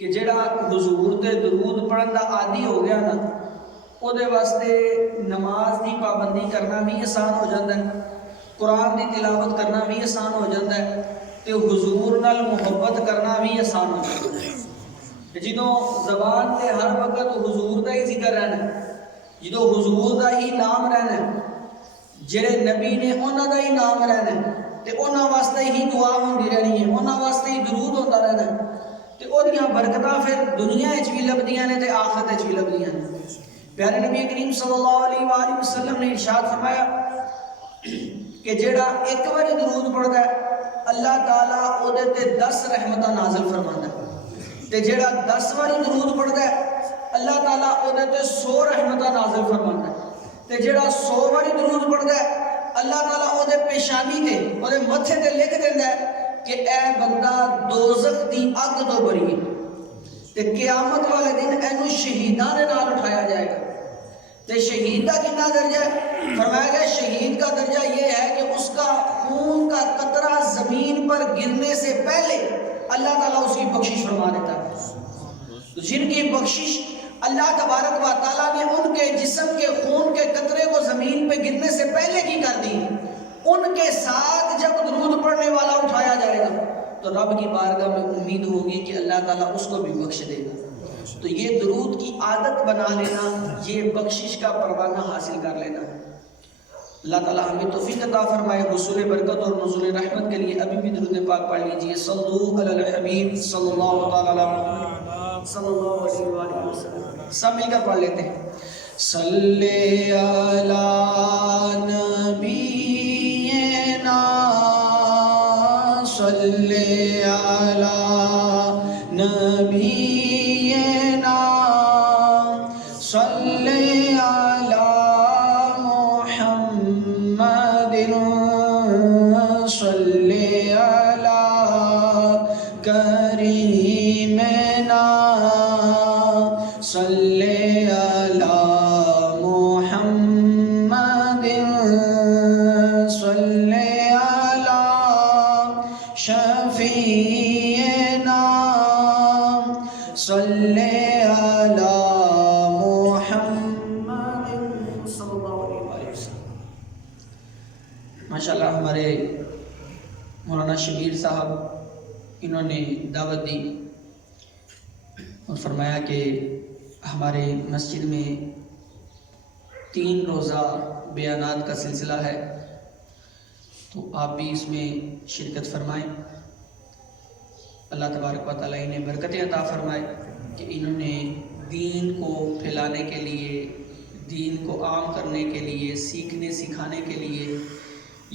کہ جڑا حضور تے درود پڑھن دا عادی ہو گیا نا، او دے واسطے نماز دی پابندی کرنا بھی آسان ہو جاتا ہے، قرآن دی تلاوت کرنا بھی آسان ہو جاتا ہے، تے حضور نال محبت کرنا بھی آسان ہو جاتا ہے۔ جدوں زبان تے ہر وقت حضور دا ہی ذکر رہنا، جدوں حضور دا ہی نام رہنا، جڑے نبی نے انہاں دا ہی نام رہنا تے انہاں واسطے ہی دعا ہوندی رہنی ہے، انہاں واسطے ہی درود ہوتا رہنا تے اودیاں برکتاں پھر دنیا وچ بھی لبدیاں نے تے آخرت وچ بھی لبدیاں نے۔ پیارے نبی کریم صلی اللہ علیہ وآلہ وسلم نے ارشاد فرمایا کہ جڑا ایک بار درود پڑھدا ہے اللہ تعالیٰ او دے تے 10 رحمتاں نازل فرماندا ہے، تے جڑا 10 بار درود پڑھدا ہے اللہ تعالیٰ او دے تے 100 رحمتاں نازل فرماندا ہے، تے جڑا 100 بار درود پڑھدا ہے اللہ تعالیٰ او دے پیشانی تے او دے متھے تے لکھ دیندا ہے کہ اے بندہ دوزخ دی اگ تو بری ہے، تے قیامت والے دن اینو شہیداں دے نال اٹھایا جائے گا۔ تے شہید کا کتنا درجہ ہے؟ فرمایا گیا شہید کا درجہ یہ ہے کہ اس کا خون کا قطرہ زمین پر گرنے سے پہلے اللہ تعالیٰ اس کی بخشش فرما دیتا ہے۔ تو جن کی بخشش اللہ تبارک و تعالیٰ نے ان کے جسم کے خون کے قطرے کو زمین پہ گرنے سے پہلے کی کر دی، ان کے ساتھ جب درود پڑھنے والا اٹھایا جائے گا تو رب کی بارگاہ میں امید ہوگی کہ اللہ تعالیٰ اس کو بھی بخش دے گا۔ تو یہ درود کی عادت بنا لینا، یہ بخشش کا پروانہ حاصل کر لینا ہے۔ اللہ تعالیٰ ہمیں توفیق عطا فرمائے حصول برکت اور نزول رحمت کے لیے ابھی بھی درود پاک پڑھ لیجئے۔ صلو علی الحبیب صلی اللہ تعالیٰ علیہ صلی اللہ علیہ وآلہ وسلم۔ سب مل کر پڑھ لیتے ہیں۔ صلی علی نبینا صلی علی نبینا صلی علی محمد صلی علی کریمنا صلی علی محمد صلی علی شفیعنا صلی علی ماشاءاللہ۔ ہمارے مولانا شبیر صاحب انہوں نے دعوت دی اور فرمایا کہ ہمارے مسجد میں 3 روزہ بیانات کا سلسلہ ہے، تو آپ بھی اس میں شرکت فرمائیں۔ اللہ تبارک و تعالیٰ انہیں برکتیں عطا فرمائے کہ انہوں نے دین کو پھیلانے کے لیے، دین کو عام کرنے کے لیے، سیکھنے سکھانے کے لیے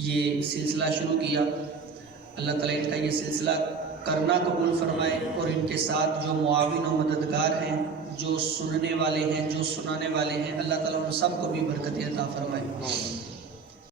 یہ سلسلہ شروع کیا۔ اللہ تعالیٰ ان کا یہ سلسلہ کرنا قبول فرمائے، اور ان کے ساتھ جو معاون و مددگار ہیں، جو سننے والے ہیں، جو سنانے والے ہیں، اللہ تعالیٰ ان سب کو بھی برکت عطا فرمائے۔